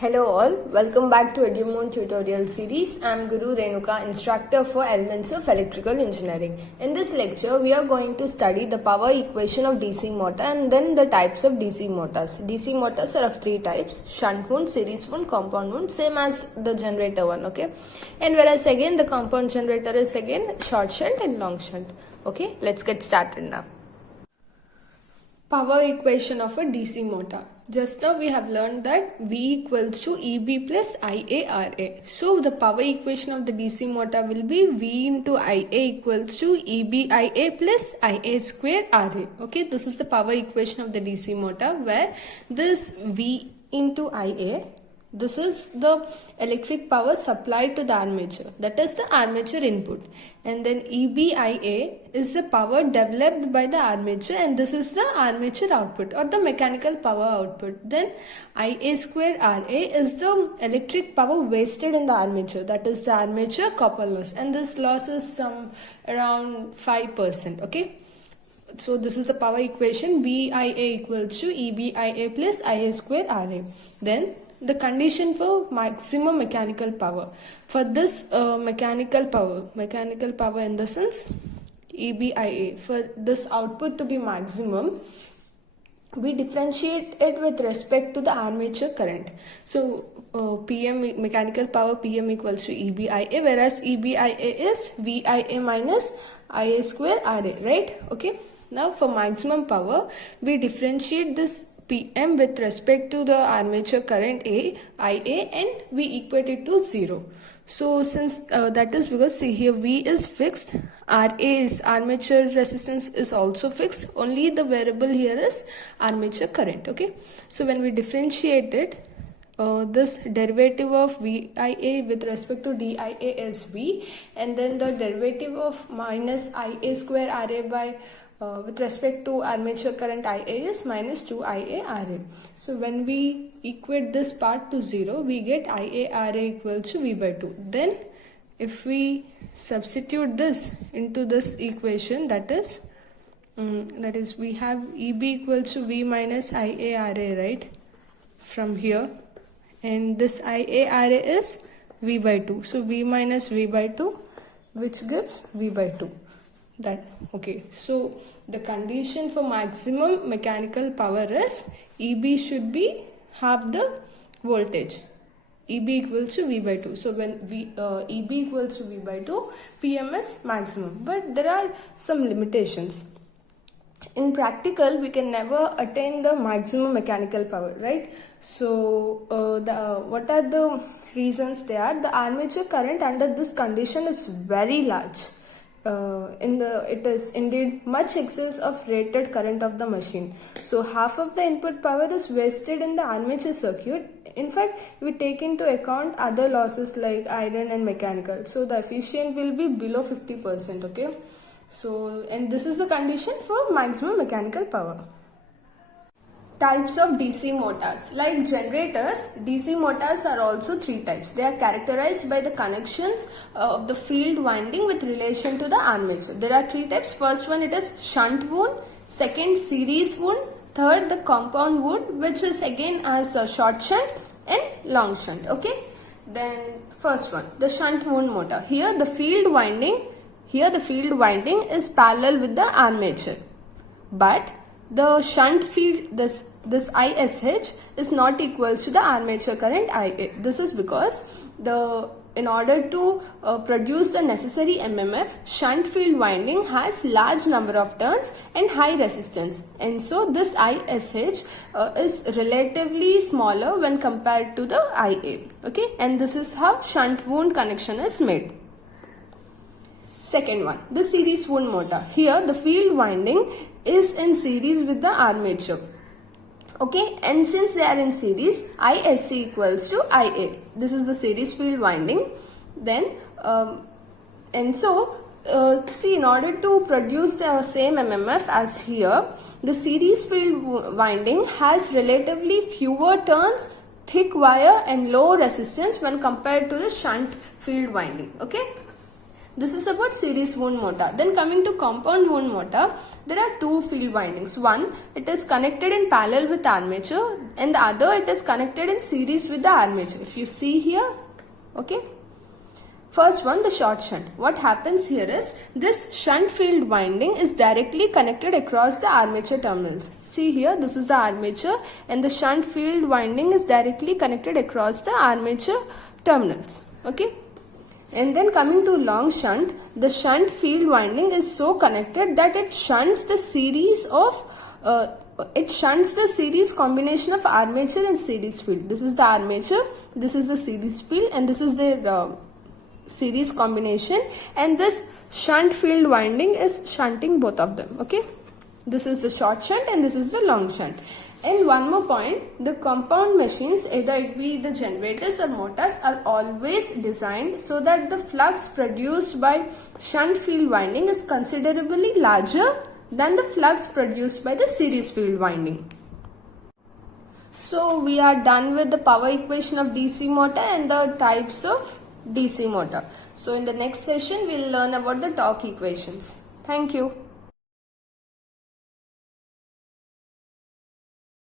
Hello all, welcome back to EduMoon tutorial series. I am Guru Renuka, instructor for Elements of Electrical Engineering. In this lecture, we are going to study the power equation of DC motor and then the types of DC motors. DC motors are of three types: shunt wound, series wound, compound wound, same as the generator one, okay? And whereas again the compound generator is again short shunt and long shunt. Okay, let's get started now. Power equation of a DC motor. Just now we have learned that V equals to EB plus IARA. So the power equation of the DC motor will be V into IA equals to EBIA plus IA square RA. Okay, this is the power equation of the DC motor where this V into IA, this is the electric power supplied to the armature, that is the armature input, and then EBIA is the power developed by the armature and this is the armature output or the mechanical power output. Then IA square RA is the electric power wasted in the armature, that is the armature copper loss, and this loss is around 5%. Okay, so this is the power equation VIA equals to EBIA plus IA square RA. Then the condition for maximum mechanical power. For this mechanical power in the sense EBIA, for this output to be maximum, we differentiate it with respect to the armature current. So PM mechanical power PM equals to EBIA, whereas EBIA is VIA minus IA square RA, right? Okay. Now for maximum power, we differentiate this PM with respect to the armature current IA, and we equate it to 0. So since that is because see here V is fixed, RA is armature resistance is also fixed, only the variable here is armature current. Okay, so when we differentiate it, this derivative of VIA with respect to DIA is V, and then the derivative of minus IA square RA by with respect to armature current IA is minus 2IA RA. So when we equate this part to 0, we get IA RA equal to V by 2. Then if we substitute this into this equation, that is we have EB equals to V minus IA RA, right, from here, and this IA RA is V by 2. So V minus V by 2, which gives V by 2. That okay, so the condition for maximum mechanical power is EB should be half the voltage, EB equals to V by 2. So when EB equals to V by 2, PM is maximum, but there are some limitations. In practical, we can never attain the maximum mechanical power, right? So what are the reasons they are? The armature current under this condition is very large. It is indeed much excess of rated current of the machine. So half of the input power is wasted in the armature circuit. In fact, we take into account other losses like iron and mechanical. So the efficient will be below 50%. Okay. So, and this is the condition for maximum mechanical power. Types of DC motors. Like generators, DC motors are also three types. They are characterized by the connections of the field winding with relation to the armature. There are three types. First one, it is shunt wound. Second, series wound. Third, the compound wound, which is again as a short shunt and long shunt. Okay. Then first one, the shunt wound motor. Here the field winding is parallel with the armature, but the shunt field, this ISH is not equal to the armature current IA. This is because in order to produce the necessary MMF, shunt field winding has large number of turns and high resistance, and so this ISH is relatively smaller when compared to the IA. Okay, and this is how shunt wound connection is made. Second one, the series wound motor. Here the field winding is in series with the armature. Okay, and since they are in series, ISC equals to IA. This is the series field winding. Then and so see, in order to produce the same MMF as here, the series field winding has relatively fewer turns, thick wire and low resistance when compared to the shunt field winding. Okay. This is about series wound motor. Then coming to compound wound motor, there are two field windings. One, it is connected in parallel with armature, and the other, it is connected in series with the armature. If you see here, okay. First one, the short shunt. What happens here is, this shunt field winding is directly connected across the armature terminals. See here, this is the armature and the shunt field winding is directly connected across the armature terminals. Okay. And then coming to long shunt, the shunt field winding is so connected that it shunts the series combination of armature and series field. This is the armature, this is the series field, and this is the series combination, and this shunt field winding is shunting both of them. Okay, this is the short shunt and this is the long shunt. And one more point, the compound machines, either it be the generators or motors, are always designed so that the flux produced by shunt field winding is considerably larger than the flux produced by the series field winding. So we are done with the power equation of DC motor and the types of DC motor. So in the next session, we will learn about the torque equations. Thank you.